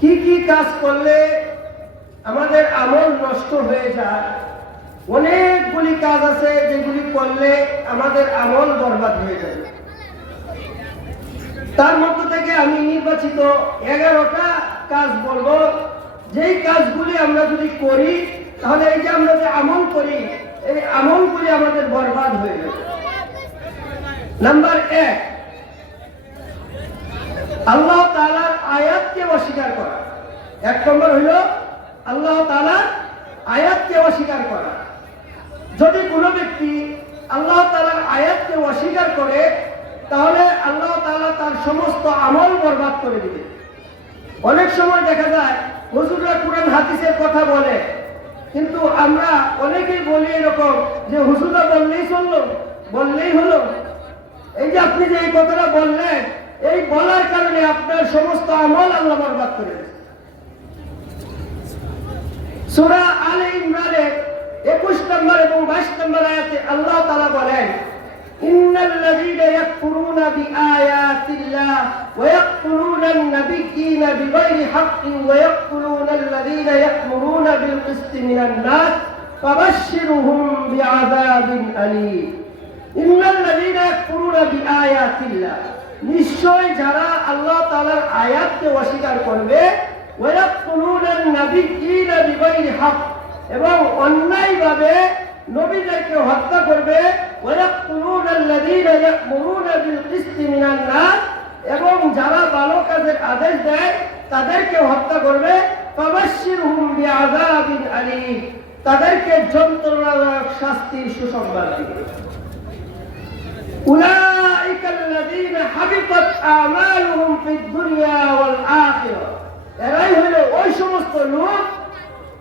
কি কি কাজ করলে আমাদের আমল নষ্ট হয়ে যায়। অনেকগুলি কাজ আছে যেগুলি করলে আমাদের আমল বরবাদ হয়ে যাবে। তার মধ্য থেকে আমি নির্বাচিত 11টা কাজ বলবো, যেই কাজগুলি আমরা যদি করি তাহলে এই যে আমরা যে আমল করি এই আমলগুলি আমাদের বরবাদ হয়ে যাবে। নাম্বার 1, আল্লাহ তাআলার আয়াতকে অস্বীকার করা। 1 নম্বর হইল আল্লাহ তাআলার আয়াতকে অস্বীকার করা। যদি কোনো ব্যক্তি আল্লাহ তাআলার আয়াতকে অস্বীকার করে তাহলে আল্লাহ তাআলা তার সমস্ত আমল বরবাদ করে দিবে। অনেক সময় দেখা যায় হুজুররা কুরআন হাদিসের কথা বলে, কিন্তু আমরা অনেকেই বলি এরকম যে হুজুররা বললেই চললো, বললেই হলো। এই যে আপনি যে এই কথাটা বললেন, এই বলার কারণে আপনার সমস্ত আমল আল্লাহ বরবাদ করে দিয়েছে। সূরা আলে ইমরানের 21 নম্বর এবং 22 নম্বর আয়াতে আল্লাহ তাআলা বলেন, ইন্নাল্লাযীনা ইয়াকফুরুনা বিআয়াতিল্লাহ ওয়া ইয়াকতুলুনান নাবিয়্যিনা বিগাইরি হাক্কিন ওয়া ইয়াকতুলুনাল্লাযীনা ইয়া'মুরুনা বিল কিসতি মিনান নাস ফাবাশশিরহুম বিআযাবিন আলীম। ইন্নাল্লাযীনা ইয়াকফুরুনা বিআয়াতিল্লাহ, নিশ্চয় যারা আল্লাহ তাআলার আয়াতকে অস্বীকার করবে, ওয়া ইয়াকতুলুনান নাবিয়্যিনা বিগাইরি হক, এবং অন্যায়ভাবে নবীদেরকে হত্যা করবে, ওয়া ইয়াকতুলুনাল্লাযীনা ইয়া'মুরুনা বিল কিসতি মিনান নাস, এবং যারা ভালো কাজের আদেশ দেয় তাদেরকে হত্যা করবে, ফাবাশশিরহুম বিআযাবিন আলীম, তাদেরকে যন্ত্রণাদায়ক শাস্তির সুসংবাদ দিবে। উলাইকাল্লাযীনা হাবিতাত আমালুহুম ফিদ দুনিয়া ওয়াল আখিরাহ, এরাই হলো ওই সমস্ত লোক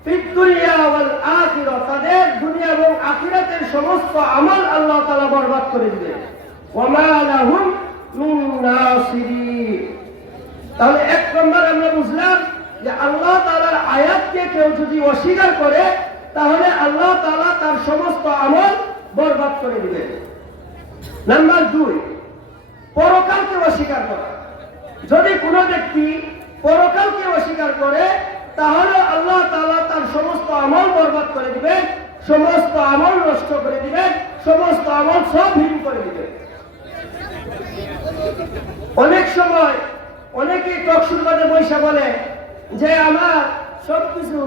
ফিদ দুনিয়া ওয়াল আখিরাহ, তাদের দুনিয়া এবং আখিরাতের সমস্ত আমল আল্লাহ তাআলা বরবাদ করে দিবে। ওয়া মা লাহুম মিন নাসিরিন। তাহলে 1 নম্বর আমরা বুঝলাম যে আল্লাহ তাআলার আয়াতকে কেউ যদি অস্বীকার করে তাহলে আল্লাহ তাআলা তার সমস্ত আমল বরবাদ করে দিবে। নাম্বার 2, পরকালকে অস্বীকার করা। যদি কোনো ব্যক্তি পরকালকে অস্বীকার করে তাহলে আল্লাহ তাআলা তার সমস্ত আমল বরবাদ করে দিবেন, সমস্ত আমল নষ্ট করে দিবেন, সমস্ত আমল সবহীন করে দিবেন। অনেক সময় অনেকে টকশুর মাঝে বৈশা বলে যে আমার সবকিছু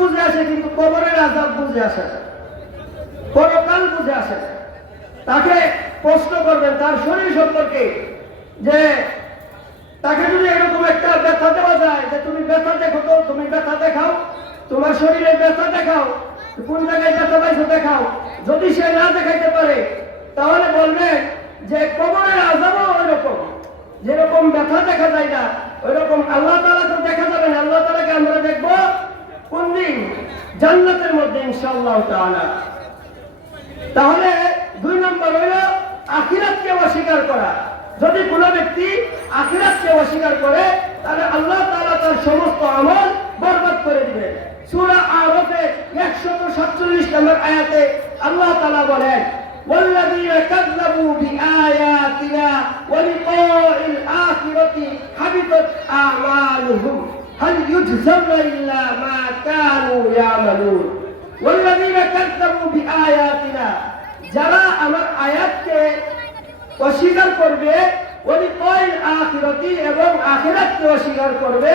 বুঝে আসে, কিন্তু কবরের আযাব বুঝে আসে না, পরকাল বুঝে আসে না। তাকে প্রশ্ন করবেন তার শরীর সম্পর্কে, যে তাকে যদি এরকম একটা ব্যথা দেওয়া যায় যে তুমি ব্যথা দেখো, তো তুমি ব্যথা দেখাও, তোমার শরীরে ব্যথা দেখাও, কোন জায়গায় ব্যথা পাইছো দেখাও। যদি সে না দেখাইতে পারে তাহলে বলবেন যে কবরের আযাবও ওইরকম, যেরকম ব্যথা দেখা যায় না ওইরকম আল্লাহ তাআলা তো দেখা যাবে না। আল্লাহ তাআলাকে আমরা দেখবো কোন দিন? জান্নাতের মধ্যে ইনশাআল্লাহ তাআলা। তাহলে 2 নম্বর হলো আখিরাতকে অস্বীকার করা। যদি কোনো ব্যক্তি আখিরাতকে অস্বীকার করে তাহলে আল্লাহ তাআলা তার সমস্ত আমল বরবাদ করে দিবেন। সূরা আরাফের 147 নম্বর আয়াতে আল্লাহ তাআলা বলেন, ওয়াল্লাযীনা কাযযাবু বিআয়াতিনা ওয়া লিকাইল আখিরাতি হাবিতাত আমালুহুম হাল ইউজজাউনা ইল্লা মা কানু ইয়ামালুন। ওয়াল্লাযীনা কাযযাবু বিআয়াতিনা, যারা আমার আয়াতকে অস্বীকার করবে, ওয়া লিকাইল আখিরাতি, এবং আখিরাতকে অস্বীকার করবে,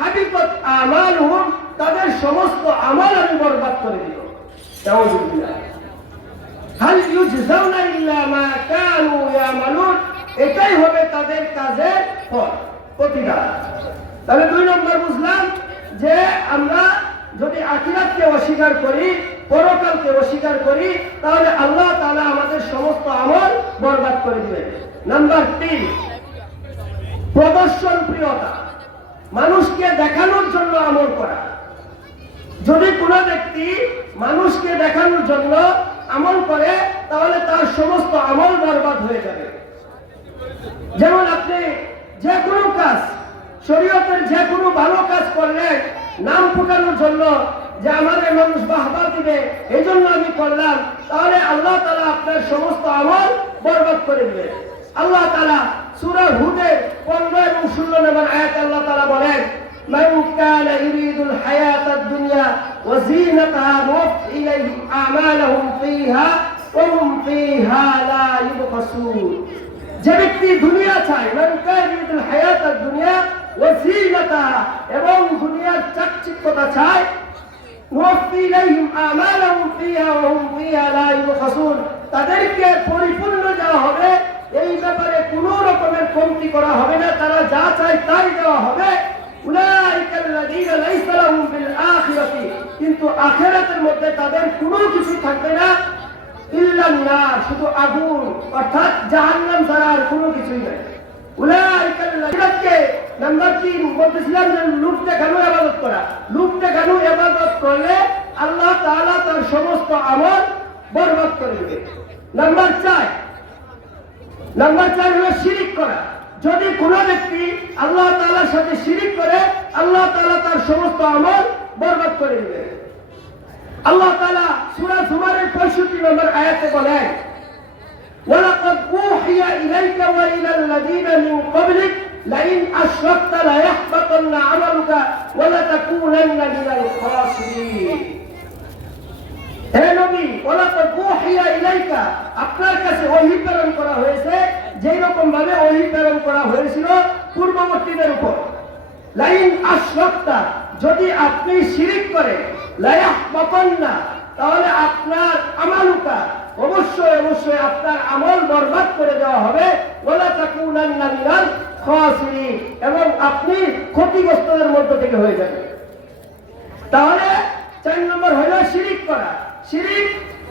হাবিতাত আমালুহুম, তাদের সমস্ত আমল আমি বরবাদ করে দিব। নাউযুবিল্লাহ। হাল ইউজজাউনা ইল্লা মা কানু ইয়ামালুন, এটাই হবে তাদের কাজের ফল, প্রতিদান। তাহলে 2 নম্বর বুঝলাম যে আমরা যদি আখিরাতকে অস্বীকার করি, পরকালকে অস্বীকার করি, তাহলে আল্লাহ তাআলা আমাদের সমস্ত আমল বরবাদ করে দিবেন। নাম্বার 3, প্রদর্শন প্রিয়তা, মানুষকে দেখানোর জন্য আমল করা। যদি কোনো ব্যক্তি মানুষকে দেখানোর জন্য আমল করে তাহলে তার সমস্ত আমল বরবাদ হয়ে যাবে। যেমন আপনি যে কোনো কাজ, শরীয়তের যে কোনো ভালো কাজ করলে নাম ফুটানোর জন্য, যে আমাদের মানুষ বাহবা দিবে এই জন্য আমি করলাম, তাহলে আল্লাহ তাআলা আপনার সমস্ত আমল বরবাদ করে দিবে। আল্লাহ তাআলা সূরা হুদের 15 এবং 16 নম্বর আয়াতে আল্লাহ তাআলা বলেন, মান কানা ইউরিদুল হায়াতাদ দুনিয়া ওয়া যিনাতাহা নুওয়াফি ইলাইহিম আমালাহুম ফিহা ওয়া হুম ফিহা লা ইউবখাসুন। যে ব্যক্তি দুনিয়া চায়, মান কানা ইউরিদুল হায়াতাদ দুনিয়া ওয়া যিনাতাহা, এবং দুনিয়ার চাকচিক্যতা চায়, নুওয়াফি ইলাইহিম আমালাহুম ফিহা ওয়া হুম ফিহা লা ইউবখাসুন, তাদেরকে পরিপূর্ণ দেওয়া হবে, এই ব্যাপারে কোনো রকমের কমতি করা হবে না, তারা যা চায় তাই দেওয়া হবে। উলাইকাল্লাযীনা লাইসা লাহুম ফিল আখিরাতি, কিন্তু আখিরাতের মধ্যে তাদের কোনো কিছু থাকবে না, ইল্লান নার, শুধু আগুন, অর্থাৎ জাহান্নাম ছাড়া আর কোনো কিছুই নাই। উলাইকাল্লাযীনাকে নাম্বার 3 বলতেছিলাম যে লোক দেখানো ইবাদত করা। লোক দেখানো ইবাদত করলে আল্লাহ তাআলা তার সমস্ত আমল বরবাদ করে দেবে। নাম্বার 4 হলো শিরিক করা। যদি কোনো ব্যক্তি আল্লাহ তাআলার সাথে শিরিক করে, আল্লাহ তাআলা তার সমস্ত আমল বরবাদ করে দেবে। আল্লাহ তাআলা সূরা জুমারের 65 নম্বর আয়াতে বলেন, ওয়ালাকাদ উহিয়া ইলাইকা ওয়া ইলাল লাযীনা মিন ক্বাবলিক লাইন আশরাকতা লায়াহবাতান্না আমালুকা ওয়া লাতাকুনান্না মিনাল খাসিরিন। হে নবী, ওয়ালাকাদ উহিয়া ইলাইকা, আপনার কাছে ওহী প্রেরণ করা হয়েছে যেই রকম ভাবে ওহী প্রেরণ করা হয়েছিল পূর্ববর্তীদের উপর। লাইন আশরাকতা, যদি আপনি শিরিক করেন, লায়াহবাতান্না, তাহলে আপনার আমালুকা, অবশ্যই আপনার আমল বরবাদ করে দেওয়া হবে, ওয়া লাতাকুনান্না মিনাল খাসিরিন, এবং আপনি ক্ষতিগ্রস্তদের মধ্য থেকে হয়ে যাবেন। তাহলে 4 নম্বর হলো শিরিক করা। শিরিক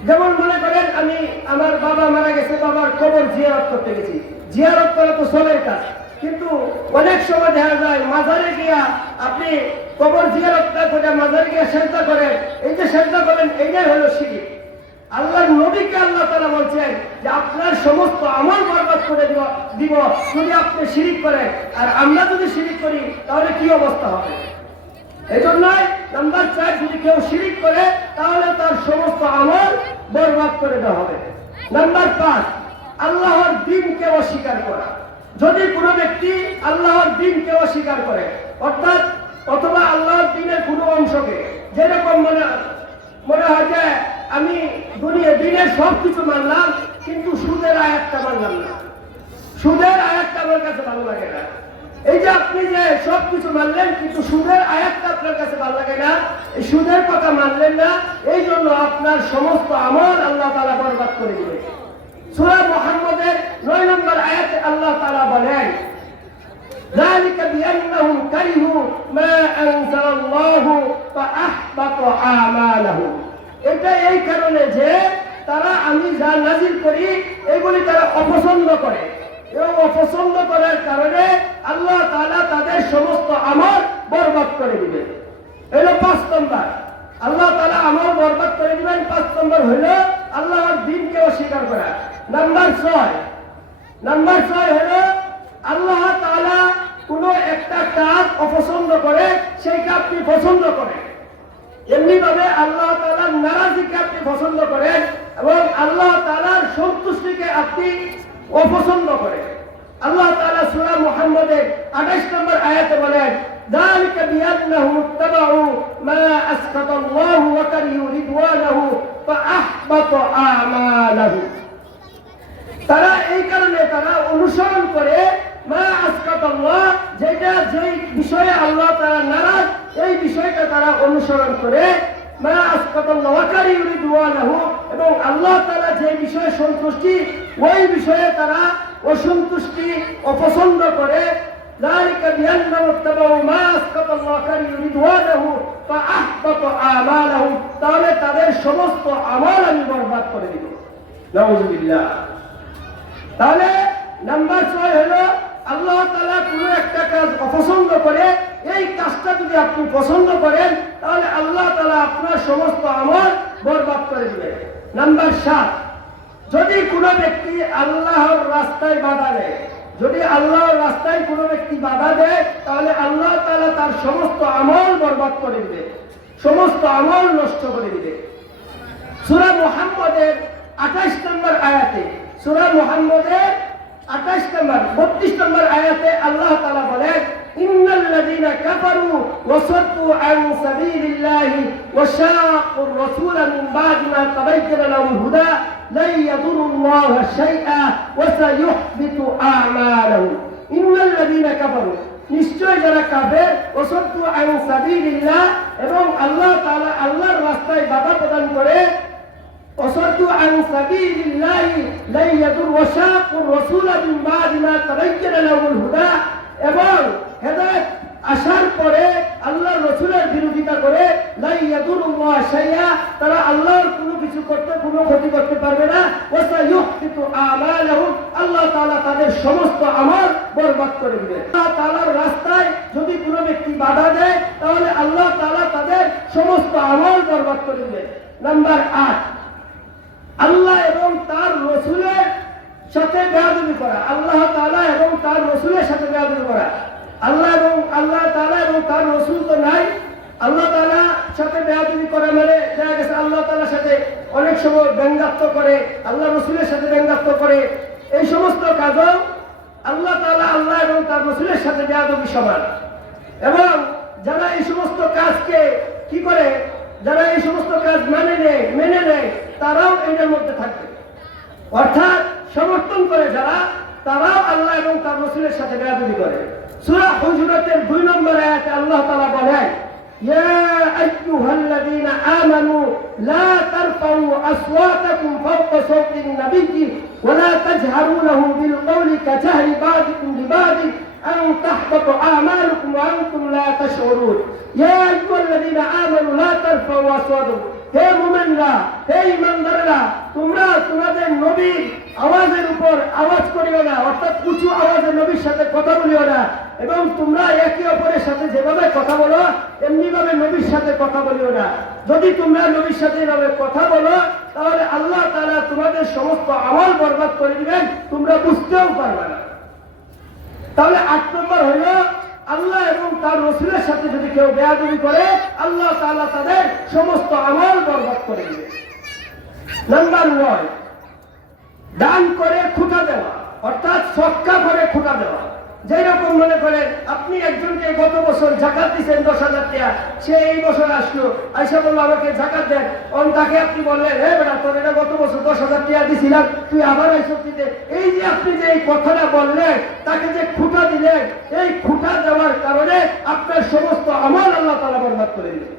যেমন মনে করেন আমি আমার বাবা মারা গেছে, বাবার কবর জিয়ারত করতে গেছি। জিয়ারত করা তো সবের কাজ, কিন্তু অনেক সময় দেখা যায় মাজারে গিয়া আপনি কবর জিয়ারত না করে মাজারে গিয়া সেজদা করেন। এই যে সেজদা করেন, এইটাই হলো শিরিক। আল্লাহর নবীকে আল্লাহ তাআলা বলছেন যে আপনার সমস্ত আমল বরবাদ করে দিব যদি আপনি শিরিক করেন। আর আমরা যদি শিরিক করি তাহলে কি অবস্থা হবে? এই জন্যই নাম্বার 4, যদি কেউ শিরিক করে তাহলে তার সমস্ত আমল বরবাদ করে দেওয়া হবে। নাম্বার 5, আল্লাহর দ্বীনকে অস্বীকার করা। যদি কোনো ব্যক্তি আল্লাহর দ্বীনকে অস্বীকার করে, অর্থাৎ অথবা আল্লাহর দ্বীনের কোনো অংশকে, যেরকম মনে হয় যে আমি দিনের সব কিছু মানলাম কিন্তু সুদের আয়াতটা মানলাম না, সুদের আয়াতটা আমার কাছে ভালো লাগে না। এই যে আপনি যে সব কিছু মানলেন কিন্তু সুদের আয়াতটা আপনার কাছে ভালো লাগে না, এই সুদের কথা মানলেন না, এই জন্য আপনার সমস্ত আমল আল্লাহ তাআলা বরবাদ করে দিবে। সূরা মুহাম্মদের 9 নম্বর আয়াতে আল্লাহ তাআলা বলেন, যালিকা বিআন্নাহুম কারিহু মা আনজালাল্লাহু ফাআহবাতা আমালাহুম। এটা এই কারণে যে তারা আমি যা নাযিল করি এগুলি তারা অপছন্দ করে, এবং অপছন্দ করার কারণে আল্লাহ তাআলা তাদের সমস্ত আমল বরবাদ করে দিবেন। এলো 5 নম্বর, আল্লাহ তাআলা আমল বরবাদ করে দিবেন। 5 নম্বর হলো আল্লাহর দ্বীনকে অস্বীকার করা। নাম্বার 6 হলো আল্লাহ তাআলা কোনো একটা কাজ অপছন্দ করে সেই কাজ আপনি পছন্দ করেন। এমনি ভাবে আল্লাহ তাআলার নারাজিকে আপনি পছন্দ করেন এবং আল্লাহ তাআলার সন্তুষ্টিকে আপনি অপছন্দ করেন। আল্লাহ তাআলা সূরা মুহাম্মদের 28 নম্বর আয়াতে বলেন, যালিকা বিআন্নাহুম ইত্তাবাউ মা আসকাতাল্লাহু ওয়া কারিহু রিদওয়ানাহু ফাআহবাতা আমালাহুম। তারা এই কারণে তারা অনুসরণ করে মা আসকাতাল্লাহ, যেটা যেই বিষয়ে আল্লাহ তাআলা নারাজ এই বিষয়টা তারা অনুসরণ করে, মা আসকাতাল্লাহু ওয়া কারিহু রিদওয়ানাহু, এবং আল্লাহ তাআলা যে বিষয়ে সন্তুষ্টি ওই বিষয়ে তারা অসন্তুষ্টি অপছন্দ করে। যালিকা বিআন্নাহুম ইত্তাবাউ মা আসকাতাল্লাহু ওয়া কারিহু রিদওয়ানাহু ফাআহবাতা আমালাহুম, তাহলে তাদের সমস্ত আমল আমি বরবাদ করে দিব। নাউযুবিল্লাহ। তাহলে নাম্বার 6 হলো আল্লাহ তাআলা কোনো একটা কাজ অপছন্দ করে, এই কাজটা যদি আপনি পছন্দ করেন তাহলে আল্লাহ তাআলা আপনার সমস্ত আমল বরবাদ করে দিবেন। নাম্বার 7, যদি কোনো ব্যক্তি আল্লাহর রাস্তায় বাধা দেয়, যদি আল্লাহর রাস্তায় কোনো ব্যক্তি বাধা দেয় তাহলে আল্লাহ তাআলা তার সমস্ত আমল বরবাদ করে দিবে, সমস্ত আমল নষ্ট করে দিবে। সূরা মুহাম্মদের 28 নম্বর আয়াতে, সূরা মুহাম্মদের 28 নম্বর 32 নম্বর আয়াতে আল্লাহ তাআলা বলেন ইন্নাল্লাযীনা কাফারু ওয়া সাদ্দু আন সাবিলিল্লাহি ওয়া শাক্কুর রাসূলা মিন বা'দি মা তাবাyyana লাহুমুল হুদা লা ইয়াদুরুল্লাহা শাইআ ওয়া সায়ুহবিতু আ'মালাহুম। ইন্নাল্লাযীনা কাফারু, নিশ্চয় যারা কাফের, ওয়া সাদ্দু আন সাবিলিল্লাহ, এবং আল্লাহ তাআলা আল্লাহর রাস্তায় বাধা প্রদান করে, وصدوا عن سبيل الله لن يضروا وشاقوا الرسول من بعد ما تبين لهم الهدى, এবং হেদায়েত আসার পরে আল্লাহর রাসূলের বিরোধিতা করে লা ইয়াদুরুল্লাহ শাইআ, তারা আল্লাহর কোনো কিছু করতে, কোনো ক্ষতি করতে পারবে না। ওয়া সায়ুহবিতু আমালাহুম, আল্লাহ তাআলা তাদের সমস্ত আমল বরবাদ করে দিবেন। আল্লাহ তাআলার রাস্তায় যদি কোনো ব্যক্তি বাধা দেয় তাহলে আল্লাহ তাআলা তাদের সমস্ত আমল বরবাদ করে দিবেন। নাম্বার 8, আল্লাহ এবং তার রাসূলের সাথে বেয়াদবি করা। আল্লাহ তাআলা এবং তার রাসূলের সাথে বেয়াদবি করা। আল্লাহ তাআলা এবং তার রাসূল তো নাই, আল্লাহ তাআলা সাথে বেয়াদবি করা মানে দেখা গেছে আল্লাহ তাআলার সাথে অনেক সময় ব্যঙ্গাত্ব করে, আল্লাহ রাসূলের সাথে ব্যঙ্গাত্ব করে। এই সমস্ত কাজও আল্লাহ তাআলা আল্লাহ এবং তার রাসূলের সাথে বেয়াদবি সমান। এবং যারা এই সমস্ত কাজকে কি করে, যারা এই সমস্ত কাজ মেনে নেয় তারাও এটার মধ্যে থাকবে, অর্থাৎ সমর্থন করে যারা, তারাও আল্লাহ এবং তার রাসূলের সাথে বেয়াদবি করে। সূরা হুজুরাতের 2 নম্বর আয়াতে আল্লাহ তাআলা বলেন ইয়া আইয়ুহাল্লাযীনা আমানু লা তারফাউ আসওয়াতাকুম ফাওকা সাওতিন নাবিয়্যি ওয়া লা তাজহারু লাহু বিল কওলি কাজাহরি বা'দিকুম লিবা'দিন আন তাহবাতু আমালুকুম ওয়া আনতুম লা তাশউরুন। ইয়া আইয়ুহাল্লাযীনা আমানু লা তারফাউ আসওয়াতাকুম, হে মুমিনরা, হে ঈমানদাররা, তোমরা তোমাদের নবীর আওয়াজের উপর আওয়াজ করিও না, অর্থাৎ উঁচু আওয়াজে নবীর সাথে কথা বলিও না, এবং তোমরা একে অপরের সাথে যেভাবে কথা বলো এমনি ভাবে নবীর সাথে কথা বলিও না। যদি তোমরা নবীর সাথে এভাবে কথা বলো তাহলে আল্লাহ তাআলা তোমাদের সমস্ত আমল বরবাদ করে দিবেন, তোমরা বুঝতেও পারবে না। তাহলে 8 নম্বর হলো আল্লাহ এবং তার রাসূলের সাথে যদি কেউ বেয়াদবি করে আল্লাহ তাআলা তাদের সমস্ত আমল বরবাদ করে দিবে। নাম্বার 9, দান করে খুঁটা দেওয়া, অর্থাৎ সদকা করে খুঁটা দেওয়া। যেরকম মনে করেন আপনি একজনকে গত বছর যাকাত দিয়েছেন 10,000 টাকা, সে এই বছর আসলো, আইসা বললো আমাকে যাকাত দেন, তাকে আপনি বললেন হে বেটা তোর এটা গত বছর 10,000 টাকা দিছিলাম, তুই আবার আইসো দিতে। এই যে আপনি যে এই কথাটা বললেন, তাকে যে খুঁটা দিলেন, এই খুঁটা দেওয়ার কারণে আপনার সমস্ত আমল আল্লাহ তাআলা বরবাদ করে দিলেন।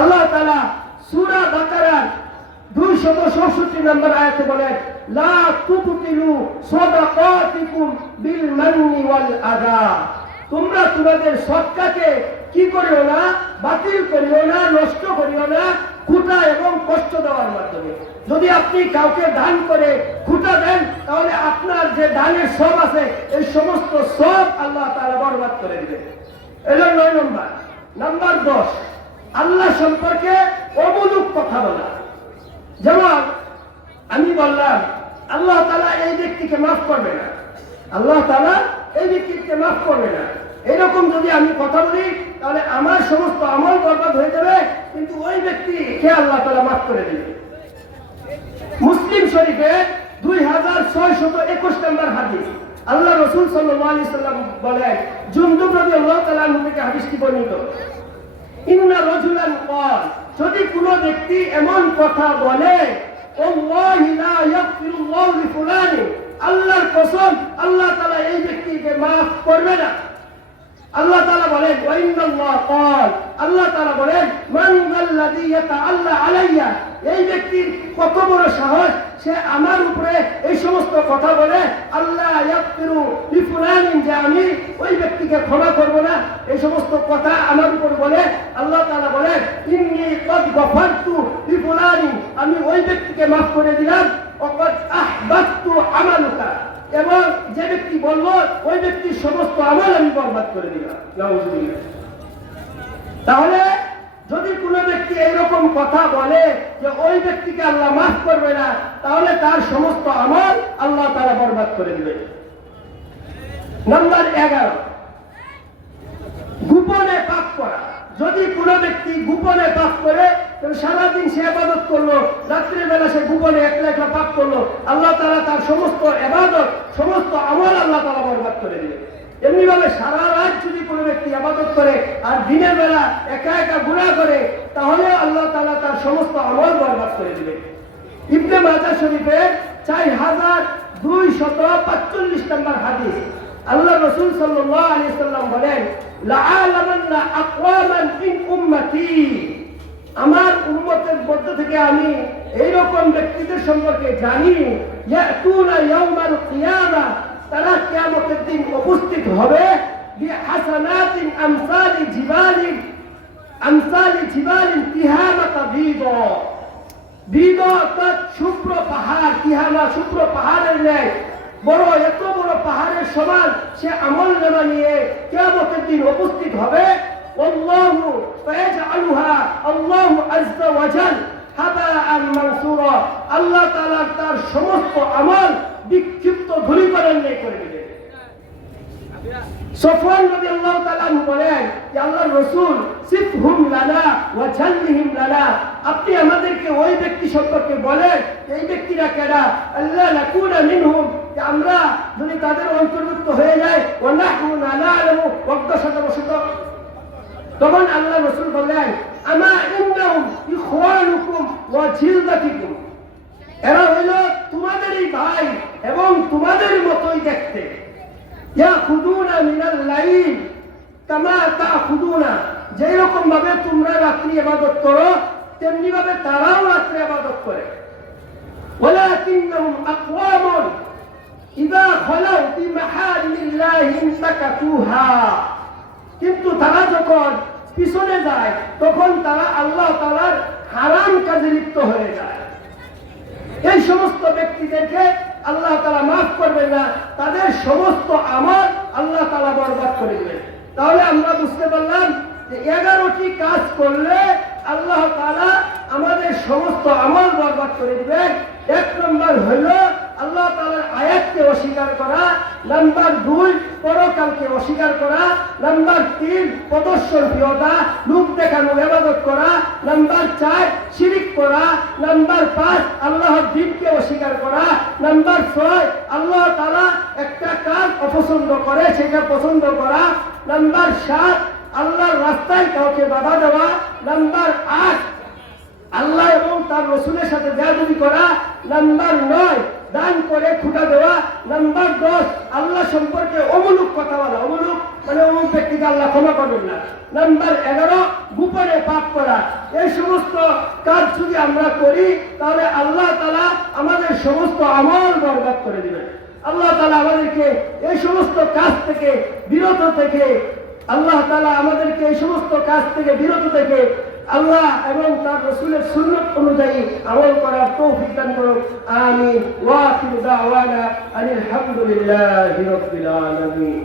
আল্লাহ তাআলা সূরা বাকারার 267 নম্বর আয়াতে বলেন লা তুবতিলু সাদাকাতিকুম বিল মান্নি ওয়াল আযা, তোমরা তোমাদের সদকাকে কি করিও না, বাতিল করিও না, নষ্ট করিও না খুঁটা এবং কষ্ট দেওয়ার মাধ্যমে। যদি আপনি কাউকে দান করে খুঁটা দেন তাহলে আপনার যে দানের সব আছে এই সমস্ত সব আল্লাহ তাআলা বরবাদ করে দিবেন। এটা 9 নম্বর। নাম্বার 10, আল্লাহ সম্পর্কে অমূলক কথা বলা। যেমন আমি বললাম আল্লাহ তাআলা এই ব্যক্তিকে মাফ করবে না, আল্লাহ তাআলা এই ব্যক্তিকে মাফ করবে না, এরকম যদি আমি কথা বলি তাহলে আমার সমস্ত আমল বরবাদ হয়ে যাবে, কিন্তু ওই ব্যক্তিকে আল্লাহ তাআলা মাফ করে দিবে। মুসলিম শরীফে 2621 নম্বর হাদিস, আল্লাহ রাসূল সাল্লাল্লাহু আলাইহি সাল্লাম বলেন, জুনদুব রাদিয়াল্লাহু তাআলা আনহু থেকে হাদিসটি বর্ণিত, ইন্না রাজুলান ক্বাল, যদি কোনো ব্যক্তি এমন কথা বলে ওয়াল্লাহি লা ইয়াগফিরুল্লাহু লিফুলানি, আল্লাহর কসম আল্লাহ তাআলা এই ব্যক্তিকে maaf করবে না। আল্লাহ তাআলা বলেন ওয়া ইন্নাল্লাহ ক্বাল, আল্লাহ তাআলা বলেন মান যাল্লাযী ইয়াতাআল্লা আলাইয়া, এই ব্যক্তির কত বড় সাহস, সে আমার উপরে এই সমস্ত কথা বলে আল্লাহ ইয়াগফিরু লিফুলানি, যে আমি ওই ব্যক্তিকে ক্ষমা করব না, এই সমস্ত কথা আমার উপর বলে। আল্লাহ তাআলা বলেন ইন্নী ক্বাদ গফারতু লিফুলানি, আমি ওই ব্যক্তিকে maaf করে দিলাম, ওয়াকাদ আহবাতু আমালুকা, এবং যে ব্যক্তি বলল ওই ব্যক্তির সমস্ত আমল আমি বরবাদ করে দিলাম। নাউযুবিল্লাহ। তাহলে যদি কোনো ব্যক্তি এইরকম কথা বলে যে ওই ব্যক্তিকে আল্লাহ মাফ করবে না, তাহলে তার সমস্ত আমল আল্লাহ তাআলা বরবাদ করে দিবে। নাম্বার 11, গোপনে পাপ করা। যদি কোনো ব্যক্তি গোপনে পাপ করে তাহলে সারাদিন সে ইবাদত করলো, রাত্রিবেলা সে গোপনে একলা একলা পাপ করলো, আল্লাহ তাআলা তার সমস্ত ইবাদত সমস্ত আমল আল্লাহ তাআলা বরবাদ করে দিবেন। এমনি ভাবে সারা রাত যদি কোনো ব্যক্তি ইবাদত করে আর দিনের বেলা একা একা গুনাহ করে তাহলে আল্লাহ তাআলা তার সমস্ত আমল বরবাদ করে দিবেন। ইবনে মাজাহ শরীফের 4245 নম্বর হাদিস, আল্লাহ রাসূল সাল্লাল্লাহু আলাইহি ওয়াসাল্লাম বলেন, লাআলামান্না আকওয়ামান মিন উম্মতি, আমার উম্মতের মধ্য থেকে আমি এইরকম ব্যক্তিদের সম্পর্কে জানি, ইয়াতুনা ইয়াউমাল কিয়ামা, তারা কিয়ামতের দিন উপস্থিত হবে, বিহাসানাতিন আমসালি জিবালিন তিহামাতা বিদা, বিদা অর্থাৎ শুভ্র পাহাড়, তিহামা শুভ্র পাহাড়ের ন্যায় বড়, এত বড় পাহাড়ের সমান সে আমল নামা নিয়ে কিয়ামতের দিন উপস্থিত হবে। আল্লাহু ফায়াজআলুহা আল্লাহু আযজা ওয়া জাল হাবাআন মানসুরা, আল্লাহ তাআলা তার সমস্ত আমল বিক্ষিপ্ত ধূলিকণার ন্যায় করে দিবেন। সফওয়ান রাদিয়াল্লাহু তাআলা বলেন যে আল্লাহর রাসূল সিফহুম লানা ওয়া জাল্লিহিম লানা, আপনি আমাদেরকে ওই ব্যক্তি সম্পর্কে বলেন এই ব্যক্তিরা কারা, আল্লাহ নাকুনা মিনহুম, যে আমরা যদি তাদের অন্তর্ভুক্ত হয়ে যায়, ওয়া নাহনু লা না'লামু ওয়াক্তাশাতাবশত। তখন আল্লাহ রাসূল বললেন, আমা ইন্নাহুম ইখওয়ানুকুম ওয়া জিলদাতিকুম, এরা হইল তোমাদেরই ভাই এবং তোমাদের মতোই দেখতে। ইয়াখুদুনা মিনাল লাইল কামা তাখুদুনা, যেই রকম ভাবে তোমরা রাত্রি ইবাদত করো তেমনি ভাবে তারাও রাত্রি ইবাদত করে। ওয়ালাকিন্নাহুম আকওয়ামুন ইযা খালাউ বিমাহারিল্লাহি ইনতাকাতুহা, কিন্তু তারা যখন পিছনে যায় তখন তারা আল্লাহ তাআলার হারাম কাজে লিপ্ত হয়ে যায়। এই সমস্ত ব্যক্তিদেরকে আল্লাহ তাআলা মাফ করবেন না, তাদের সমস্ত আমল আল্লাহ তাআলা বরবাদ করে দিবেন। তাহলে আমরা বুঝতে পারলাম যে 11টি কাজ করলে আল্লাহ তাআলা আমাদের সমস্ত আমল বরবাদ করে দিবেন। 1 নম্বর হইল আল্লাহ তাআলার আয়াতকে অস্বীকার করা, নাম্বার 2 পরকালকে অস্বীকার করা, নাম্বার 3 প্রদর্শনপ্রিয়তা, লোক দেখানো ইবাদত করা, নাম্বার 4 শিরক করা, নাম্বার 5 আল্লাহর দ্বীনকে অস্বীকার করা, নাম্বার 6 আল্লাহ তাআলা একটা কাজ অপছন্দ করে সেটা পছন্দ করা, নাম্বার 7 আল্লাহর রাস্তায় কাউকে বাধা দেওয়া, নাম্বার 8 আল্লাহ এবং তার রাসূলের সাথে বেয়াদবি করা, নাম্বার 9 দান করে খুঁটা দেওয়া, নাম্বার 10 আল্লাহ সম্পর্কে অমূলক কথা বলা, অমূলক মানে অমুক ব্যক্তিকে আল্লাহ ক্ষমা করবেন না, নাম্বার 11 গোপনে পাপ করা। এই সমস্ত কাজ যদি আমরা করি তাহলে আল্লাহ তাআলা আমাদের সমস্ত আমল বরবাদ করে দিবেন। আল্লাহ তাআলা আমাদেরকে এই সমস্ত কাজ থেকে বিরত থেকে আল্লাহ তাআলা আমাদেরকে এই সমস্ত কাজ থেকে বিরত থেকে আল্লাহ এবং তার রাসূলের সুন্নাত অনুযায়ী আমল করার তৌফিক দান করুন। আমিন। ওয়া আখিরু দাওয়ানা আনিল হামদুলিল্লাহি রাব্বিল আলামিন।